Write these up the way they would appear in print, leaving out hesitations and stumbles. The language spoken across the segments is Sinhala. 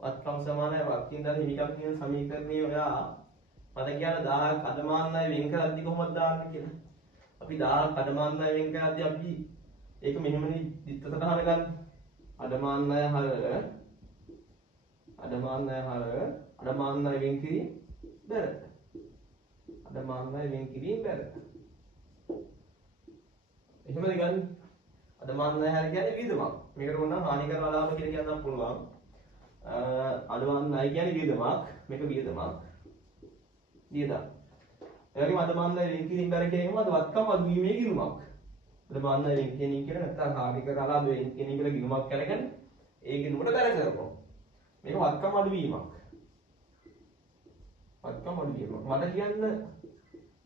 වත්කම් සමානයි වත්කින් දාන හිමිකම් කියන සමීකරණය ඔයා මට කියන 1000ක් අඩමාන ණය වෙන් කරද්දි කොහොමද දාන්නේ කියලා. අපි 1000ක් අඩමාන ණය වෙන් කරද්දි අපි ඒක මෙහෙමනේ දිත්ත සටහන ගන්න. අඩමාන ණය හර අඩමාන ණය වෙන් කිරීම බැර. අඩමාන ණය වෙන් කිරීම බැර. එහෙමද ගන්න. අඩමාන ණය හර කියන්නේ වියදමක්. මේකට ඕන නම් හානිකර අලාභ කියලා කියන්නත් පුළුවන්. අඩමාන ණය කියන්නේ වියදමක්. මේක වියදමක්. වියදම්. ඒ වගේම අඩමාන ණය වෙන් කිරීම බැර කියන එකම වත්කම් අඩුවීමේ ගිණුමක්. අඩමාන ණය වෙන් කිරීම කියන නැත්නම් හානිකර අලාභ වෙන් කිරීම කියලා ගිණුමක් කරගෙන ඒ ගිණුමට බැර කරනවා. මේක වත්කම් අඩුවීමක්. වත්කම් අඩුවීමක්. මට කියන්න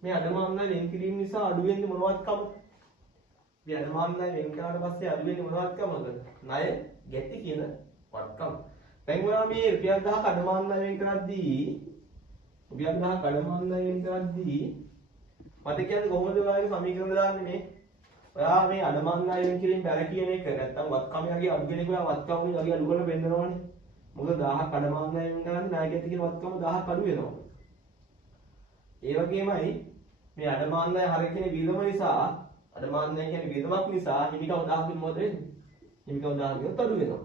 මේ අඩමාන ණය වෙන් කිරීම නිසා අඩු වෙන්නේ මොනවත්කම? මේ අඩමාන ණය වෙන් කරාට පස්සේ අඩු වෙන්නේ මොනවත්කමද? ණය ගැති කියන වත්කම. දැන් ඔයා මේ රුපියල් 1000ක අඩමාන ණය වෙන් කරද්දී රුපියල් 1000ක අඩමාන ණය වෙන් කරද්දී මට කියන්නේ කොහොමද ඔයාගේ සමීකරණ දාන්නේ මේ? ඔයා මේ අඩමාන ණය වෙන් කිරීම බැර කියන එක නැත්තම් වත්කමගේ අඩු කෙනෙක් ඔයා වත්කමනේ වගේ අඩු කරලා පෙන්නනවනේ. මොකද 1000ක් අඩමාන ණය වෙන් කරන්නේ ණය ගැති කියන වත්කම 1000ක් අඩු වෙනවා. ඒ වගේමයි මේ අඩමාන ණය හර කියන වියදම නිසා අඩමාන ණය කියන්නේ වියදමක් නිසා හිමිකම් 1000කින් මොකද වෙන්නේ? හිමිකම් 1000කින් අඩු වෙනවා.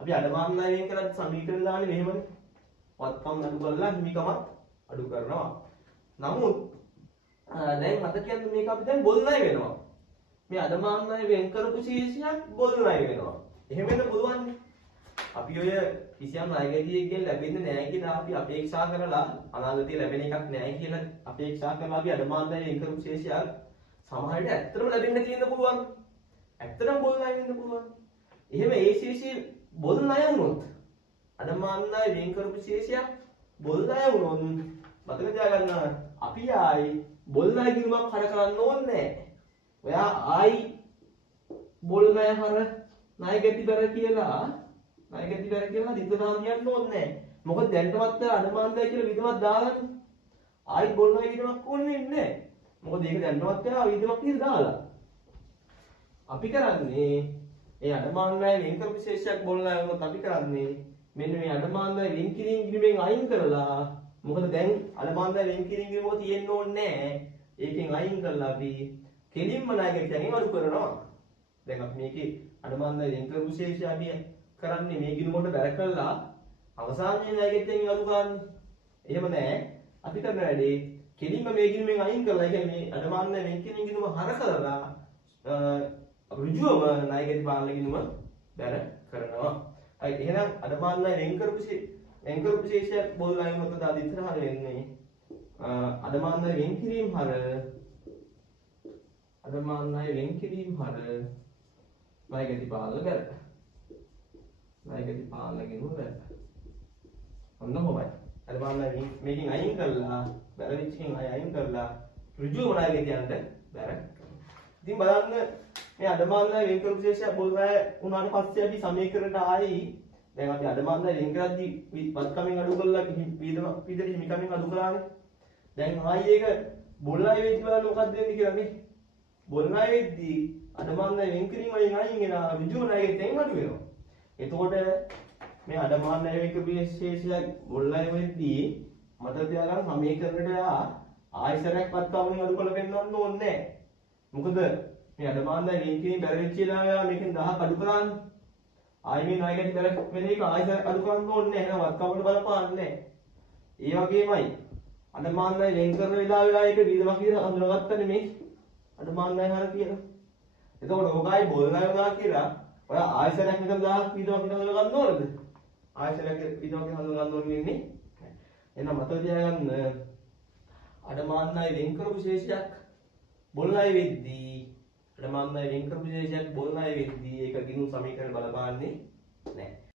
අපි අඩමාන ණය වෙන් කරද්දී සමීකරණ දාන්නේ මෙහෙමනේ. වත්කම් අඩු කරලා හිමිකමත් අඩු කරනවා. නමුත් දැන් මට කියන්නේ මේක අපි දැන් බොල් ණය වෙනවා. මේ අඩමාන ණය වෙන් කරපු ශේෂයක් බොල් ණය වෙනවා. එහෙම වෙන්න පුළුවන්. අපි ඔය කිසියම් ණයගැතියෙක්ගෙන් ලැබෙන්නේ නැහැ කියලා අපි අපේක්ෂා කරලා අනාගතේ ලැබෙන එකක් නැහැ කියලා අපේක්ෂා කරලා අපි අඩමාන ණය වෙන් කරපු ශේෂයක් සමහර විට ඇත්තටම ලැබෙන්න තියෙන්න පුළුවන්. ඇත්තටම බොල් ණය වෙන්න පුළුවන්. එහෙම ඒ ශේෂය බොල් ණය වුණොත් අඩමාන ණය වෙන් කරපු ශේෂයක් බොල් ණය වුණොත් මතක තියාගන්න අපි ආයි බොල් ණය ගිණුමක් හර කරන්න ඕනේ නැහැ. ඔයා ආයි බොල් ණය හර ණය ගැති බැර කියලා දිත්ත දාන්න කියන්න ඕනේ නැහැ. මොකද දැන්ටමත් අඩමාන ණය කියලා විදමක් දාලානේ. ආයි බොල් ණය ගිණුමක් ඕනේ නැහැ. මොකද ඒක දැන්ටමත් විදමක් කියලා දාලා. අපි කරන්නේ ඒ අඩමාන ණය වෙන් කරපු ශේෂයක් බොල් ණය වුණොත් අපි කරන්නේ මෙන්න මේ අඩමාන ණය වෙන් කිරීම ගිණුමෙන් අයින් කරලා මොකද දැන් අඩමාන ණය වෙන් කිරීම ගිණුම තියෙන්න ඕනේ නැහැ. ඒකෙන් අයින් කරලා අපි කෙලින්ම ණය ගැටියෙන් අඩු කරනවා. දැන් අපි මේකේ අඩමාන ණය වෙන් කරපු ශේෂය අපි කරන්නේ මේ ගිණුමකට බැර කරලා අවසානයේ ණය ගැටියෙන් අඩු කරන්නේ. එහෙම නැහැ. අපි කරන වැඩේ කෙලින්ම මේ ගිණුමෙන් අයින් කරලා ඒ කියන්නේ මේ අඩමාන ණය වෙන් කිරීම ගිණුම හර කරලා ඍජුවම ණය ගැටි පාලන ගිණුම බැර කරනවා. හරි එහෙනම් අඩමාන ණය වෙන් කරපු ශේෂයක් බොල් ණය මොකද අද ඉස්සරහ වෙන්නේ අඩමාන ණය වෙන් කිරීම හර අඩමාන ණය වෙන් කිරීම හර ණය ගැටි පාලන බැර ණය ගැටි පාලන ගිණුම බැර ඔන්න කොහොමයි අඩමාන ණය මේකෙන් අයින් කරලා බැර විච්චකින් අයින් කරලා ඍජුවම ණය ගැටියන්ට බැර. ඉතින් බලන්න මේ අඩමාන ණය වෙන් කරපු ශේෂයක් බොල් ණය උනාට පස්සේ අපි සමීකරණයට ආයි දැන් අපි අඩමාන ණය වෙන් කරද්දී වත්කමෙන් අඩු කරලා විදෙට හිමිකමෙන් අඩු කරානේ. දැන් ආයි ඒක බොල් ණය වෙද්දී බලන්න මොකක්ද වෙන්නේ කියලා මේ බොල් ණය වෙද්දී අඩමාන ණය වෙන් කිරීම වලින් අයින් වෙන ඍජුව ණය ගැටෙන් අඩු වෙනවා. එතකොට මේ අඩමාන ණය වෙන් කරපු ශේෂයක් බොල් ණය වෙද්දී මතක තියාගන්න සමීකරණයට ආයසරයක් වත්කමෙන් අඩු කරලා පෙන්නන්න ඕනේ නැහැ. මොකද මේ අඩමාන ණය වෙන් කිරීම බැර වෙච්ච වෙලාව මේකෙන් 1000ක් අඩු කරානේ. ආයි මේ ණය ගැටි බැර වෙන එක ආයසරයක් අඩු කරන්න ඕනේ නැහැ. එහෙනම් වත්කමකට බලපාන්නේ නැහැ. ඒ වගේමයි අඩමාන ණය වෙන් කරන වෙලාවේ ඒක විදමක් කියලා හඳුනාගත්තනේ මේ අඩමාන ණය හර කියලා. එතකොට ඔකයි බොල් ණය වුණා කියලා ඔයා ආයසරයක් විතර 1000ක් විදමක් කියලා හඳුනා ගන්න ඕනද? ආයසරයක් විදමක් කියලා හඳුනා ගන්න ඕනේ නෙන්නේ. එහෙනම් මතක තියාගන්න අඩමාන ණය වෙන් කරපු ශේෂයක් බොල් ණය වෙද්දී අඩමාන ණය වෙන් කරපු ශේෂයක් බොල් ණය වෙද්දී ඒක ගිණුම් සමීකරණ බලපාන්නේ නැහැ.